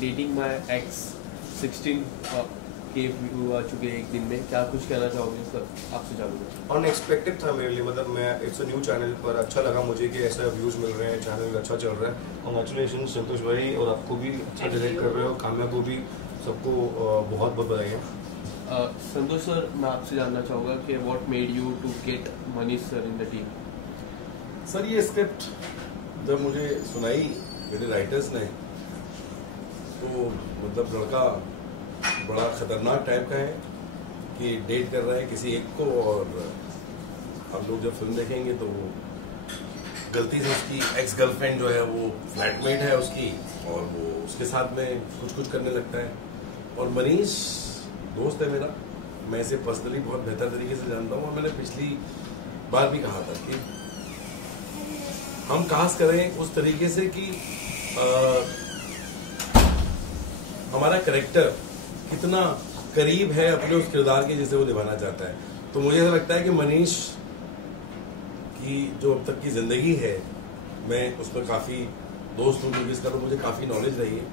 Dating my ex 16 के view आ चुके हैं एक दिन में, क्या कुछ कहना चाहोगे सर? आपसे जानूंगा। अनएक्सपेक्टेड था मेरे लिए, मतलब मैं इट्स अ न्यू चैनल पर अच्छा लगा मुझे कि ऐसा व्यूज़ मिल रहे हैं, चैनल अच्छा चल रहा है। कॉन्ग्रेचुलेशन संतोष भाई, और आपको भी अच्छा डायरेक्ट कर रहे हो, काम्या को भी, सबको बहुत बहुत बधाई। संतोष सर, मैं आपसे जानना चाहूँगा कि what made you to get Manish sir in the team? Sir ये स्क्रिप्ट जब मुझे सुनाई मेरे राइटर्स ने, तो मतलब लड़का बड़ा खतरनाक टाइप का है कि डेट कर रहा है किसी एक को, और हम लोग जब फिल्म देखेंगे तो वो गलती से उसकी एक्स गर्लफ्रेंड जो है वो फ्लैटमेट है उसकी, और वो उसके साथ में कुछ कुछ करने लगता है। और मनीष दोस्त है मेरा, मैं इसे पर्सनली बहुत बेहतर तरीके से जानता हूँ, और मैंने पिछली बार भी कहा था कि हम कास्ट करें उस तरीके से कि हमारा कैरेक्टर कितना करीब है अपने उस किरदार के जिसे वो निभाना चाहता है। तो मुझे ऐसा लगता है कि मनीष की जो अब तक की जिंदगी है, मैं उसमें काफी दोस्त हूँ क्योंकि इसका तो मुझे काफी नॉलेज रही है,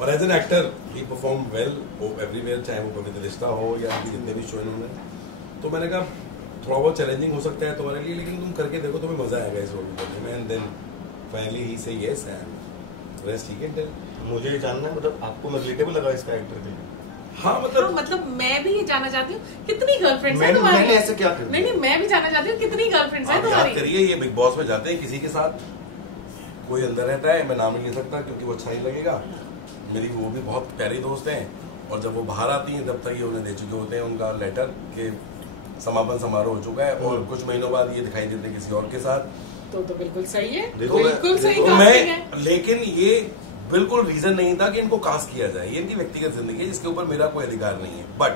और as an actor he perform well everywhere, चाहे वो पवित्र रिश्ता हो या अभी जितने भी शो इन्होंने। तो मैंने कहा थोड़ा बहुत चैलेंजिंग हो सकता है तुम्हारे लिए, लेकिन तुम करके देखो, तुम्हें मजा आएगा इस रोल करने में। And then finally he say yes, and rest he can tell. मुझे जानना है मतलब आपको रिलेटेबल लगा इस कैरेक्टर के लिए? हाँ मतलब मैं भी ये जानना चाहती हूँ कितनी गर्लफ्रेंड्स हैं तुम्हारी? मैंने ऐसा क्या कर? नहीं, मैं भी जानना चाहती हूँ कितनी गर्लफ्रेंड्स हैं तुम्हारी? याद करिए, ये बिग बॉस में जाते हैं किसी के साथ, कोई अंदर रहता है, मैं नाम नहीं ले सकता क्योंकि वो अच्छा नहीं लगेगा, मेरी वो भी बहुत प्यारी दोस्त हैं, और जब वो बाहर आती हैं तब तक ये उन्हें दे चुके होते हैं उनका लेटर के समापन समारोह हो चुका है, और कुछ महीनों बाद ये दिखाई देते हैं किसी और के साथ। तो बिल्कुल सही है, देखो, बिल्कुल सही तो कास्टिंग है। लेकिन ये बिल्कुल रीजन नहीं था कि इनको कास्ट किया जाए, ये इनकी व्यक्तिगत जिंदगी है जिसके ऊपर मेरा कोई अधिकार नहीं है। बट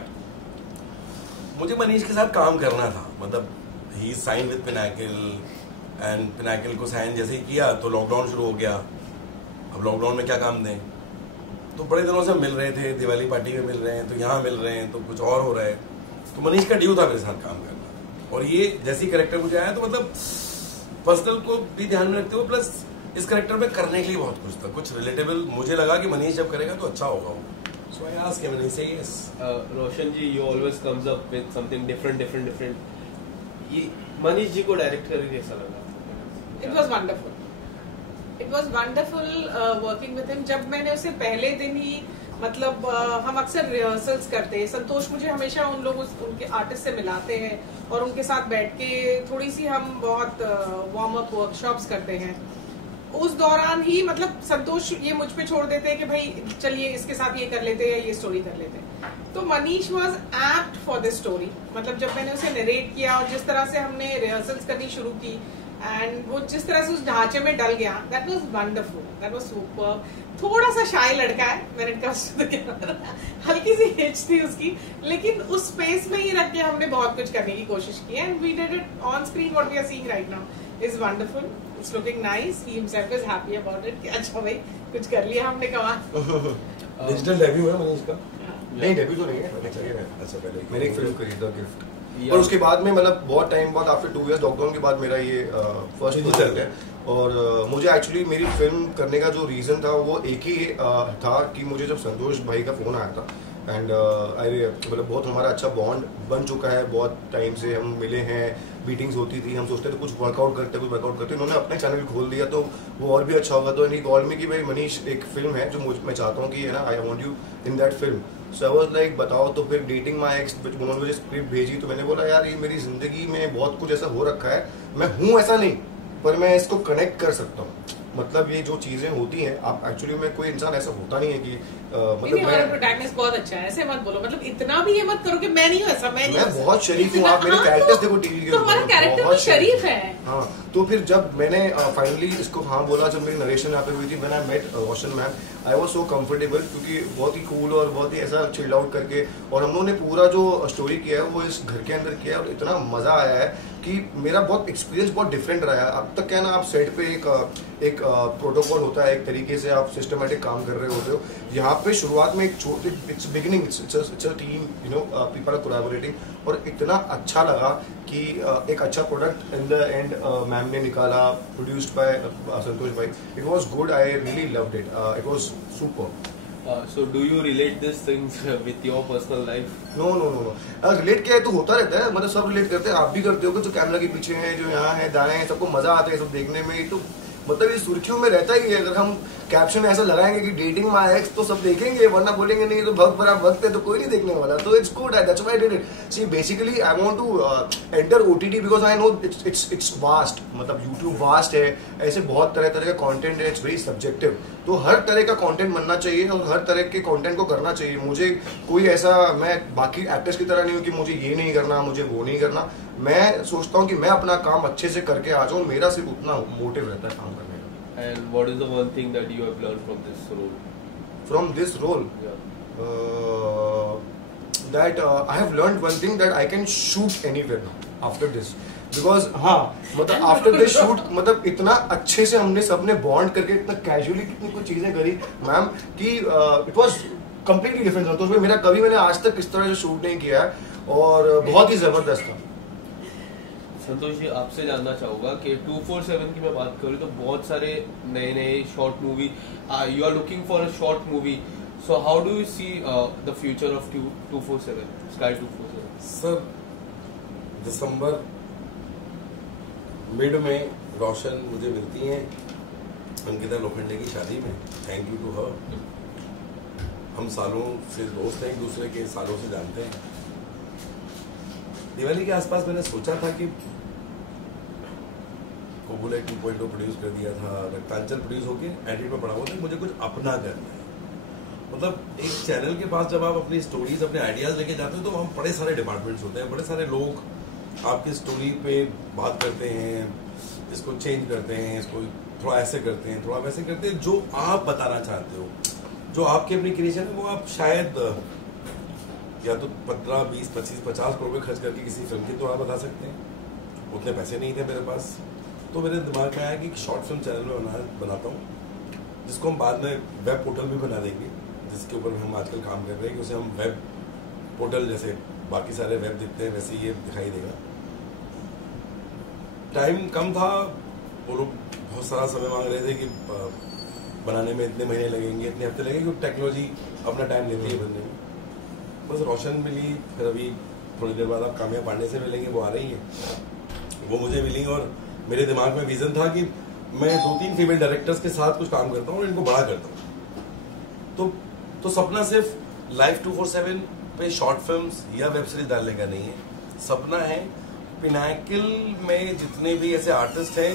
मुझे मनीष के साथ काम करना था, मतलब ही साइन विद पिनाकिल, एंड पिनाकिल को साइन जैसे ही किया तो लॉकडाउन शुरू हो गया। अब लॉकडाउन में क्या काम दें, तो बड़े दिनों से मिल रहे थे, दिवाली पार्टी में मिल रहे हैं, तो यहाँ मिल रहे हैं, तो कुछ और हो रहा है, तो मनीष का ड्यू था मेरे साथ काम करना। और ये जैसी कैरेक्टर मुझे आया तो मतलब पर्सनल को भी ध्यान में रखते हुए, प्लस इस कैरेक्टर में करने के लिए बहुत कुछ था, कुछ रिलेटेबल मुझे लगा कि मनीष जब करेगा तो अच्छा होगा वो। So I asked him and he said yes. Roshan ji, you always comes up with something different. ये मनीष जी को डायरेक्ट करके कैसा लगा? It was wonderful working with him. जब मैंने उसे पहले दिन ही, मतलब हम अक्सर रिहर्सल्स करते हैं, संतोष मुझे हमेशा उन लोगों उनके आर्टिस्ट से मिलाते हैं और उनके साथ बैठ के थोड़ी सी हम बहुत वार्म अप वर्कशॉप्स करते हैं। उस दौरान ही मतलब संतोष ये मुझ पे छोड़ देते हैं कि भाई चलिए इसके साथ ये कर लेते हैं या ये स्टोरी कर लेते हैं। तो Manish was apt for this story. मतलब जब मैंने उसे नरेट किया और जिस तरह से हमने रिहर्सल्स करनी शुरू की, एंड वो जिस तरह से उस ढांचे में डल गया, that was wonderful, that was super. थोड़ा सा शाय लड़का है, when it comes to the camera, हल्की सी हिच थी उसकी, लेकिन उस स्पेस में ही रख के हमने बहुत कुछ करने की कोशिश की, and we did it on screen. What we are seeing right now is wonderful, it's looking nice, he himself is happy about it कि अच्छा भाई कुछ कर लिया हमने, कमाल। डिजिटल डेब्यू है मनीष का? नहीं, डेब्यू तो नहीं है, अच्छा पहले मैंने एक फिल्म करी द गिफ्ट, और उसके बाद में मतलब बहुत टाइम बाद, आफ्टर 2 इयर्स लॉकडाउन के बाद मेरा ये फर्स्ट प्रोजेक्ट है। और मुझे एक्चुअली मेरी फिल्म करने का जो रीज़न था वो एक ही था कि मुझे जब संतोष भाई का फ़ोन आया था, एंड मतलब बहुत हमारा अच्छा बॉन्ड बन चुका है, बहुत टाइम से हम मिले हैं, मीटिंग्स होती थी, हम सोचते थे कुछ वर्कआउट करते, उन्होंने अपना चैनल खोल दिया तो वो और भी अच्छा होगा। तो इन्हीं कॉल में कि भाई मनीष एक फिल्म है जो मैं चाहता हूँ कि है ना, I want you in that film. So I was like बताओ, तो फिर डेटिंग माई एक्स उन्होंने मुझे स्क्रिप्ट भेजी, तो मैंने बोला यार ये मेरी जिंदगी में बहुत कुछ ऐसा हो रखा है, मैं हूँ ऐसा नहीं पर मैं इसको कनेक्ट कर सकता हूँ। मतलब ये जो चीजें होती हैं, आप एक्चुअली में कोई इंसान ऐसा होता नहीं है कि मतलब हमारा प्रोटैगनिस्ट बहुत अच्छा है, ऐसे मत बोलो, मतलब इतना भी ये मत करो कि मैं नहीं हूँ ऐसा, मैं बहुत शरीफ हूँ। आप मेरे कैरेक्टर्स देखो टीवी के, तो हमारा कैरेक्टर तो शरीफ है। हाँ, तो फिर जब मैंने फाइनली इसको हाँ बोला, जब मेरी नरेशन यहाँ पे हुई थी, मैंने I met Roshan ma'am, I was so comfortable क्योंकि बहुत ही कूल और बहुत ही ऐसा चिल्ड आउट करके, और हम लोगों ने पूरा जो स्टोरी किया है वो इस घर के अंदर किया है, और इतना मजा आया है कि मेरा बहुत एक्सपीरियंस बहुत डिफरेंट रहा है। अब तक क्या ना, आप सेट पे एक प्रोटोकॉल होता है, एक तरीके से आप सिस्टमेटिक काम कर रहे होते हो। यहाँ पे शुरुआत में it's beginning, it's a team, you know, people are collaborating, और इतना अच्छा लगा कि एक अच्छा product in the end ma'am ने निकाला, प्रोड्यूस्ड बाय संतोष भाई। It was good, I really loved it, it was super. So do you relate these things with your personal life? Know relate किया है तो होता रहता है, मतलब सब रिलेट करते हैं, आप भी करते हो जो कैमरा के पीछे हैं, जो यहाँ है, दाएं हैं, सबको मजा आता है सब देखने में, तो मतलब ये सुर्खियों में रहता ही है। अगर हम कैप्शन ऐसा लगाएंगे कि डेटिंग माय एक्स तो सब देखेंगे, वरना बोलेंगे नहीं तो बहुत बड़ा वक्त है तो कोई नहीं देखने वाला। तो it's good, that's why I did it. See basically I want to enter OTT because I know it's vast, मतलब यूट्यूब वास्ट है, ऐसे बहुत तरह तरह का कंटेंट है, इट्स वेरी सब्जेक्टिव। तो हर तरह का कंटेंट बनना चाहिए और हर तरह के कंटेंट को करना चाहिए। मुझे कोई ऐसा, मैं बाकी एक्टर्स की तरह नहीं हूँ कि मुझे ये नहीं करना, मुझे वो नहीं करना। मैं सोचता हूँ कि मैं अपना काम अच्छे से करके आ जाऊँ, मेरा सिर्फ उतना मोटिव रहता है काम करने का। And what is the one thing that you have learned from this role? From this role? Yeah. That I have learned one thing, that I can shoot anywhere now after this. Because हाँ, मतलब after this shoot, मतलब इतना अच्छे से हमने सबने bond करके इतना कैजुअली कितनी कुछ चीजें करी मैम कि it was completely different। तो उसमें मेरा कभी मैंने आज तक इस तरह से शूट नहीं किया है और बहुत ही जबरदस्त था। संतोष जी, आपसे जानना चाहूँगा कि 247 की मैं बात करूँ तो बहुत सारे नए नए short movie, you are looking for a short movie, so how do you see the future of 247, sky 247? Sir, दिसंबर मिड में रोशन मुझे मिलती हैं अंकिता लोखंडे की शादी में, थैंक यू टू हर। हम सालों से दोस्त हैं, एक दूसरे के सालों से जानते हैं। दिवाली के आसपास मैंने सोचा था कि कोबुले 2.0 प्रोड्यूस कर दिया था, रक्तांचल प्रोड्यूस होके एडिट में पड़ा हुआ था, मुझे कुछ अपना करना है। मतलब एक चैनल के पास जब आप अपनी स्टोरीज, अपने आइडियाज लेके जाते हो तो वहाँ बड़े सारे डिपार्टमेंट्स होते हैं, बड़े सारे लोग आपकी स्टोरी पे बात करते हैं, इसको चेंज करते हैं, इसको थोड़ा ऐसे करते हैं, थोड़ा वैसे करते हैं। जो आप बताना चाहते हो, जो आपकी अपनी क्रिएशन है, वो आप शायद या तो 15, 20, 25, 50 करोड़ में खर्च करके किसी फिल्म की तो आप बता सकते हैं। उतने पैसे नहीं थे मेरे पास, तो मेरे दिमाग में आया कि एक शॉर्ट फिल्म चैनल में बनाता हूँ, जिसको हम बाद में वेब पोर्टल भी बना देंगे, जिसके ऊपर हम आजकल काम कर रहे हैं कि उसे हम वेब पोर्टल, जैसे बाकी सारे वेब दिखते हैं वैसे ये दिखाई देगा। टाइम कम था, वो लोग बहुत सारा समय मांग रहे थे कि बनाने में इतने महीने लगेंगे, इतने हफ्ते लगेंगे, टेक्नोलॉजी अपना टाइम लेती है बनने में। बस रोशन मिली, फिर अभी थोड़ी देर बाद आप कामया पांडे से मिलेंगे, वो आ रही है, वो मुझे मिली। और मेरे दिमाग में विजन था कि मैं 2-3 फीमेल डायरेक्टर्स के साथ कुछ काम करता हूँ और इनको बड़ा करता हूँ। तो सपना सिर्फ लाइव 247 पे शॉर्ट फिल्म्स या वेब सीरीज डालने का नहीं है, सपना है पिनाकिल में जितने भी ऐसे आर्टिस्ट हैं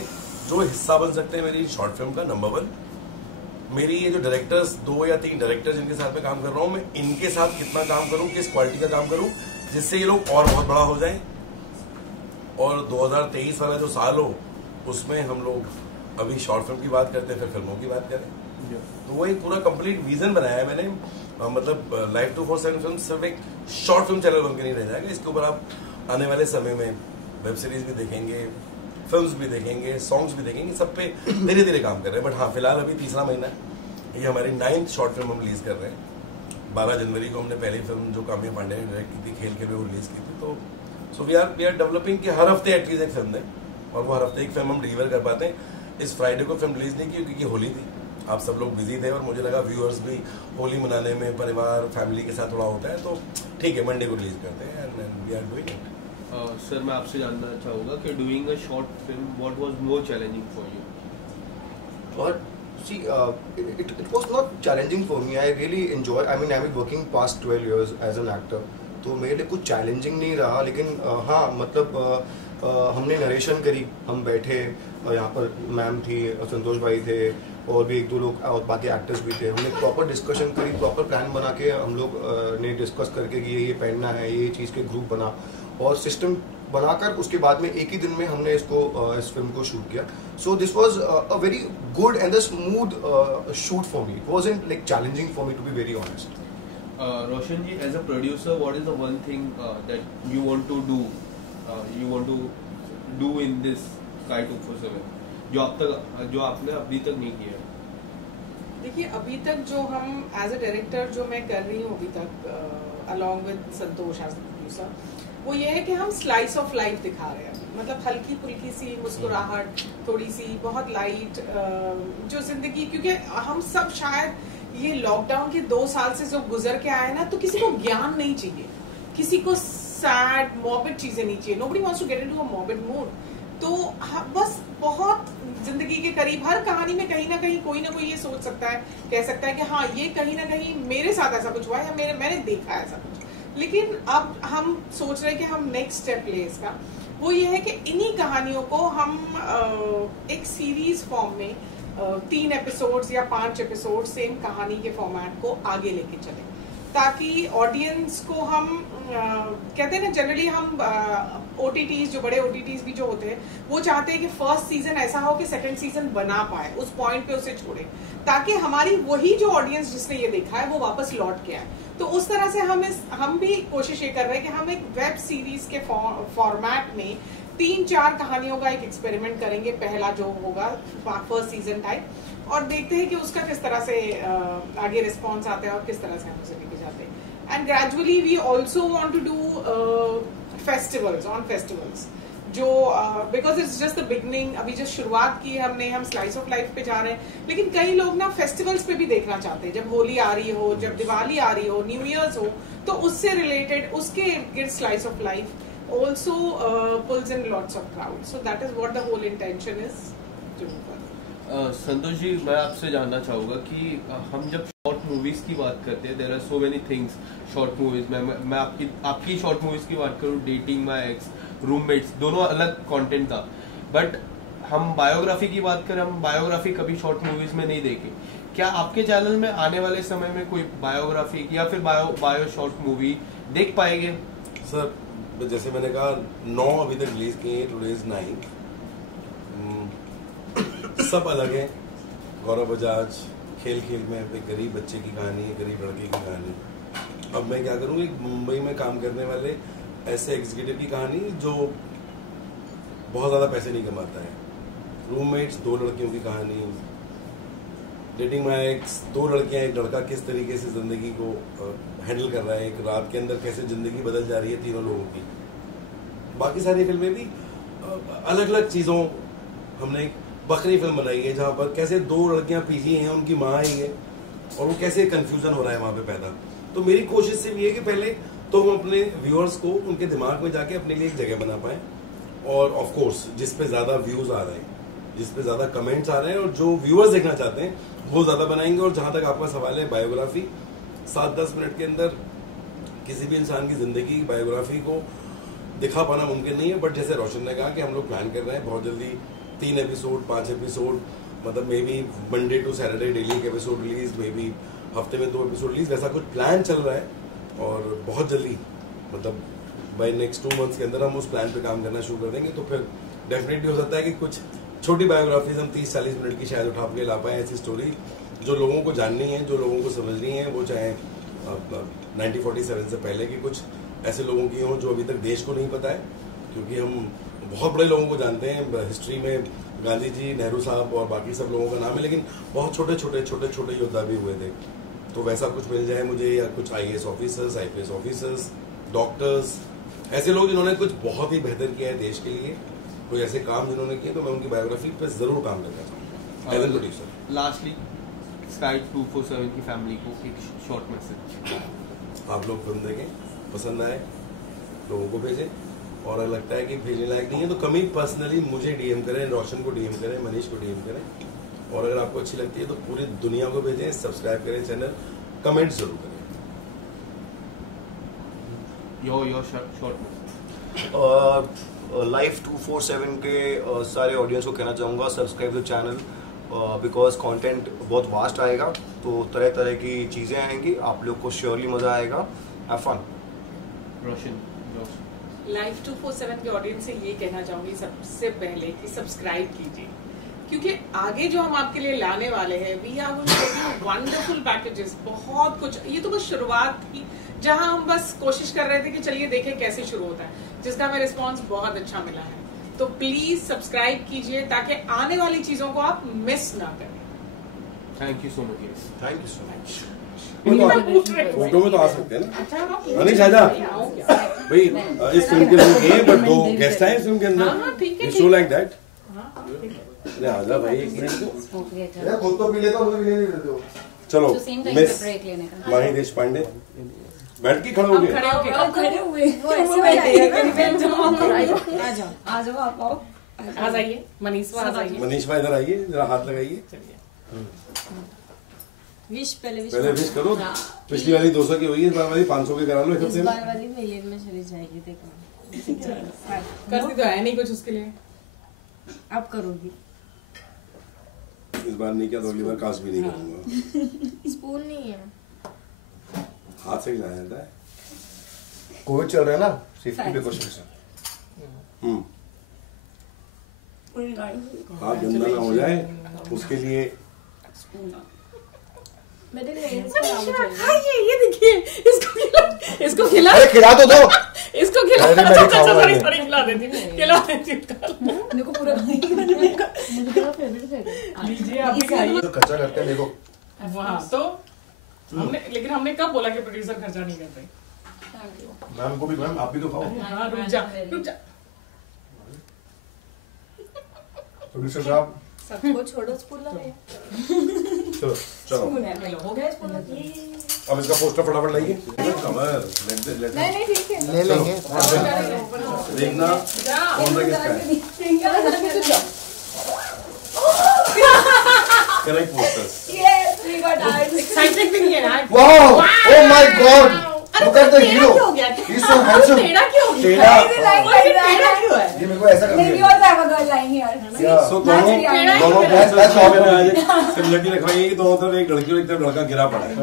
जो हिस्सा बन सकते हैं मेरी शॉर्ट फिल्म का, नंबर 1। मेरी ये जो डायरेक्टर्स, 2 या 3 डायरेक्टर्स जिनके साथ मैं काम कर रहा हूँ, मैं इनके साथ कितना काम करूँ, किस क्वालिटी का काम करूँ, जिससे ये लोग और बहुत बड़ा हो जाएं और 2023 वाला जो साल हो उसमें हम लोग अभी शॉर्ट फिल्म की बात करते हैं, फिर फिल्मों की बात करें। तो वो एक पूरा कंप्लीट विजन बनाया है मैंने। मतलब लाइव 247 फिल्म सिर्फ एक शॉर्ट फिल्म चैनल बनकर नहीं रह जाएगा, इसके ऊपर आप आने वाले समय में वेब सीरीज भी देखेंगे, फिल्म्स भी देखेंगे, सॉन्ग्स भी देखेंगे, सब पे धीरे धीरे काम कर रहे हैं। बट हाँ, फिलहाल अभी 3रा महीना है, ये हमारी 9th शॉर्ट फिल्म हम रिलीज कर रहे हैं। 12 जनवरी को हमने पहली फिल्म जो काम्या पांडे ने डायरेक्ट की थी, खेल के, वो रिलीज की थी। तो सो वी आर डेवलपिंग कि हर हफ्ते एटलीस्ट एक फिल्म दें, और वो हर हफ्ते एक फिल्म हम डिलीवर कर पाते हैं। इस फ्राइडे को फिल्म रिलीज नहीं की क्योंकि होली थी, आप सब लोग बिजी थे और मुझे लगा व्यूअर्स भी होली मनाने में परिवार फैमिली के साथ थोड़ा होता है, तो ठीक है मंडे को रिलीज करते हैं and we are doing it. Sir, मैं आपसे जानना चाहूँगा कि doing a short film, what was more challenging for you? But see, it was not challenging for me. I really enjoy. I mean, I've been working past 12 years as an actor. तो मेरे लिए कुछ challenging नहीं रहा, लेकिन हाँ मतलब हमने नरेशन करी, हम बैठे, यहाँ पर मैम थी, संतोष भाई थे और भी 1-2 लोग और बाकी एक्टर्स भी थे। हमने प्रॉपर डिस्कशन करी, प्रॉपर प्लान बना के हम लोग ने डिस्कस करके कि ये पहनना है, ये चीज़ के ग्रुप बना और सिस्टम बनाकर उसके बाद में एक ही दिन में हमने इसको इस फिल्म को शूट किया। So this was a very good and the smooth shoot for me. It wasn't like challenging for me to be very honest. Roshan ji, as a producer, what is the one thing that you want to do? You want to do in this Sky 247 जो आपने अभी तक नहीं किया? देखिए, अभी तक जो हम एज अ डायरेक्टर जो मैं कर रही हूँ अभी तक along with Santosh as a producer, वो ये है कि हम स्लाइस ऑफ लाइफ दिखा रहे हैं। मतलब हल्की फुल्की सी मुस्कुराहट, थोड़ी सी बहुत लाइट जो जिंदगी, क्योंकि हम सब शायद ये लॉकडाउन के 2 साल से जो गुजर के आया ना, तो किसी को ज्ञान नहीं चाहिए, किसी को सैड मॉर्बिड चीजें नहीं चाहिए. Nobody wants to get into a morbid mood. तो बस बहुत जिंदगी के करीब हर कहानी में कहीं ना कहीं कोई ना कोई ये सोच सकता है, कह सकता है कि हाँ ये कहीं ना कहीं मेरे साथ ऐसा कुछ हुआ है या मैंने देखा है ऐसा कुछ. लेकिन अब हम सोच रहे हैं कि हम नेक्स्ट स्टेप ले इसका. वो ये है कि इन्हीं कहानियों को हम एक सीरीज फॉर्म में 3 एपिसोड्स या 5 एपिसोड सेम कहानी के फॉर्मेट को आगे लेके चलें, ताकि ऑडियंस को हम कहते हैं ना, जनरली हम OTTs जो बड़े OTTs भी जो होते हैं वो चाहते हैं कि फर्स्ट सीजन ऐसा हो कि सेकंड सीजन बना पाए, उस पॉइंट पे उसे छोड़े, ताकि हमारी वही जो ऑडियंस जिसने ये देखा है वो वापस लौट के आए. तो उस तरह से हम भी कोशिश ये कर रहे हैं कि हम एक वेब सीरीज के फॉर्मेट में 3-4 कहानियों का एक एक्सपेरिमेंट करेंगे, पहला जो होगा फर्स्ट सीजन टाइप, और देखते हैं कि उसका किस तरह से आगे रिस्पॉन्स आता है और किस तरह से हम उसे लेके जाते हैं. And gradually we also want to do festivals जो because it's just the beginning. अभी जो शुरुआत की हमने, हम स्लाइस ऑफ लाइफ पे जा रहे हैं, लेकिन कई लोग ना फेस्टिवल्स पे भी देखना चाहते हैं. जब होली आ रही हो, जब दिवाली आ रही हो, न्यू ईयर्स हो, तो उससे रिलेटेड उसके इर्द गिर्द slice of life also pulls in lots of crowds. So that is what the whole intention is to do. Santosh ji, मैं आपसे जानना चाहूँगा कि हम जब शॉर्ट मूवीज की बात करते हैं, there are so many things short movies में. मैं आपकी शॉर्ट मूवीज की बात करूँ, डेटिंग माय एक्स, रूममेट्स, दोनों अलग कंटेंट था. बट हम बायोग्राफी की बात करें, हम बायोग्राफी कभी शॉर्ट मूवीज में नहीं देखे. क्या आपके चैनल में आने वाले समय में कोई बायोग्राफी या फिर बायो शॉर्ट मूवी देख पाएंगे? सर जैसे मैंने कहा 9 अभी तक रिलीज किए हैं, टुडे इज 9. सब अलग है. गौरव बजाज खेल में एक गरीब बच्चे की कहानी है, गरीब लड़के की कहानी. अब मैं क्या करूँ, एक मुंबई में काम करने वाले ऐसे एग्जीक्यूटिव की कहानी जो बहुत ज़्यादा पैसे नहीं कमाता है. रूममेट्स 2 लड़कियों की कहानी. डेटिंग माय एक्स 2 लड़कियां, एक लड़का किस तरीके से जिंदगी को हैंडल कर रहा है, एक रात के अंदर कैसे जिंदगी बदल जा रही है तीनों लोगों की. बाकी सारी फिल्में भी अलग अलग चीज़ों. हमने एक बकरी फिल्म बनाई है जहाँ पर कैसे 2 लड़कियां पीछे हैं, उनकी माँ आई है और वो कैसे कंफ्यूजन हो रहा है वहाँ पे पैदा. तो मेरी कोशिश सिर्फ ये है कि पहले तो हम अपने व्यूअर्स को उनके दिमाग में जाके अपने लिए एक जगह बना पाएं, और ऑफ कोर्स जिस पे ज्यादा व्यूज आ रहे हैं, जिस पे ज्यादा कमेंट्स आ रहे हैं और जो व्यूअर्स देखना चाहते हैं वो ज्यादा बनाएंगे. और जहां तक आपका सवाल है, बायोग्राफी 7-10 मिनट के अंदर किसी भी इंसान की जिंदगी बायोग्राफी को दिखा पाना मुमकिन नहीं है. बट जैसे रोशन ने कहा कि हम लोग प्लान कर रहे हैं बहुत जल्दी 3 एपिसोड 5 एपिसोड, मतलब maybe Monday to Saturday daily एक एपिसोड रिलीज, मे बी हफ्ते में 2 एपिसोड रिलीज, वैसा कुछ प्लान चल रहा है. और बहुत जल्दी मतलब बाय नेक्स्ट 2 मंथ्स के अंदर हम उस प्लान पे काम करना शुरू कर देंगे. तो फिर डेफिनेटली हो सकता है कि कुछ छोटी बायोग्राफीज हम 30-40 मिनट की शायद उठा के ला पाए, ऐसी स्टोरी जो लोगों को जाननी है, जो लोगों को समझनी है. वो चाहे 1947 से पहले की कुछ ऐसे लोगों की हों जो अभी तक देश को नहीं पता है, क्योंकि हम बहुत बड़े लोगों को जानते हैं हिस्ट्री में, गांधी जी, नेहरू साहब और बाकी सब लोगों का नाम है, लेकिन बहुत छोटे छोटे योद्धा भी हुए थे. तो वैसा कुछ मिल जाए मुझे, या कुछ IAS officers, IPS officers, doctors, ऐसे लोग जिन्होंने कुछ बहुत ही बेहतर किया है देश के लिए, कोई ऐसे काम जिन्होंने किए, तो मैं उनकी बायोग्राफी पे जरूर काम करना चाहूँगा as an producer. Lastly sky 247 की फैमिली को एक शॉर्ट मैसेज. आप लोग फिल्म देखें, पसंद आए, लोगों को भेजें, और अगर लगता है कि भेजने लायक नहीं है तो कभी पर्सनली मुझे DM करें, रोशन को DM करें, मनीष को DM करें. और अगर आपको अच्छी लगती है तो पूरी दुनिया को भेजें, सब्सक्राइब करें चैनल, कमेंट जरूर करें. योर शॉर्ट लाइफ 247 के सारे ऑडियंस को कहना चाहूँगा, subscribe the channel because content बहुत वास्ट आएगा, तो तरह तरह की चीज़ें आएंगी, आप लोग को श्योरली मज़ा आएगा. Have fun. रोशन, लाइफ 247 के ऑडियंस से ये कहना चाहूंगी सबसे पहले कि सब्सक्राइब कीजिए, क्योंकि आगे जो हम आपके लिए लाने वाले हैं, वी आर वंडरफुल पैकेजेस, बहुत कुछ. ये तो बस शुरुआत थी जहां हम बस कोशिश कर रहे थे कि चलिए देखें कैसे शुरू होता है, जिसका हमें रिस्पांस बहुत अच्छा मिला है. तो प्लीज सब्सक्राइब कीजिए ताकि आने वाली चीजों को आप मिस ना करें. Thank you so much. Thank you so much. Photo में तो आ सकते हैं ना. मनीष आजा भाई, इस फिल्म के लोग हैं बट 2 गेस्ट आए इस फिल्म के अंदर. It's show like that. आजा भाई, एक मिनट को खुद तो पी लेता हूँ, मुझे भी नहीं देते हो. चलो तो सेम टाइम पे मिस ब्रेक लेने का। माही देशपांडे बैठ के खड़े हो गए। खड़े हुए आ जाओ आप आओ। आ जाइए मनीषा, आ जाइए। मनीषा इधर आइए, जरा हाथ लगाइए। विश पहले विश करो। पिछली वाली 200 की हुई है, इस बार वाली 500 की करा लो। इस बार वाली मिलियन में चली जाएगी। देखो करती तो है नहीं कुछ उसके लिए। आप करोगी। इस बार नहीं किया तो अगली बार कास्ट भी नहीं करूंगा। स्पून नहीं है, हाथ से हिलाया जाता है। कोविड चल रहा है ना, सेफ्टी प्रिकॉशंस। हाथ गंदा ना हो जाए उसके लिए। ये देखिए, इसको खिला, अरे खिला तो दो। इसको खिला। अरे मैं नहीं खाऊंगा। सॉरी खिला देती, खिला देती। देखो पूरा लीजिए आप भी खाइए। तो खर्चा करते हैं देखो। वहाँ तो लेकिन हमने कब बोला कि प्रोड्यूसर खर्चा नहीं करते? मैम को भी, मैम आप भी तो खाओ। हाँ रुक जा। प्रोड्यूसर साहब सबको छोड़ो, स्पून लगे। चलो चलो, हो गया स्पून। अब इसका पोस्टर फटाफट लाइए। कमर नहीं ठीक है, ले लेंगे। देखना कौन सा किसका है। Correct posters. एक्साइटेड भी नहीं है यार। Wow, oh my God, look at the hero, he is so handsome. टेढ़ा क्यों हो गया? टेढ़ा, टेढ़ा क्यों है? ये मेरे को ऐसा करना है। सो दोनों सिमिलरिटी रखवाइए कि दोनों तरफ एक लड़की और एक तरफ लड़का गिरा पड़ा है।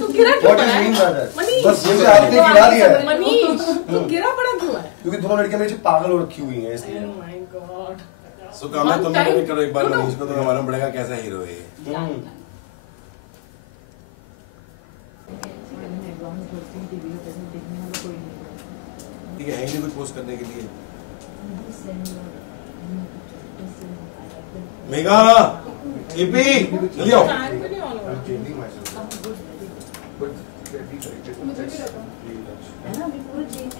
तू गिरा क्यों What पड़ा is है? mean by that? मनीष, बस मुझे आपने गिरा दिया है, मनीष, तू गिरा पड़ा क्यों है? क्योंकि दोनों लड़कियां मेरे से पागल हो रखी हुई हैं इसलिए। Oh my God. सो कामना तुम लोग भी करो एक बार मनीष को, तो मालूम पड़ेगा कैसा हीरो है ये। ठीक है, नहीं कुछ पोस्ट करने के लिए। मेगा एपी जल्दी आओ। Time भी नहीं on हो रहा। I'm changing myself. But get me corrected. है ना, अभी पूरा चेंज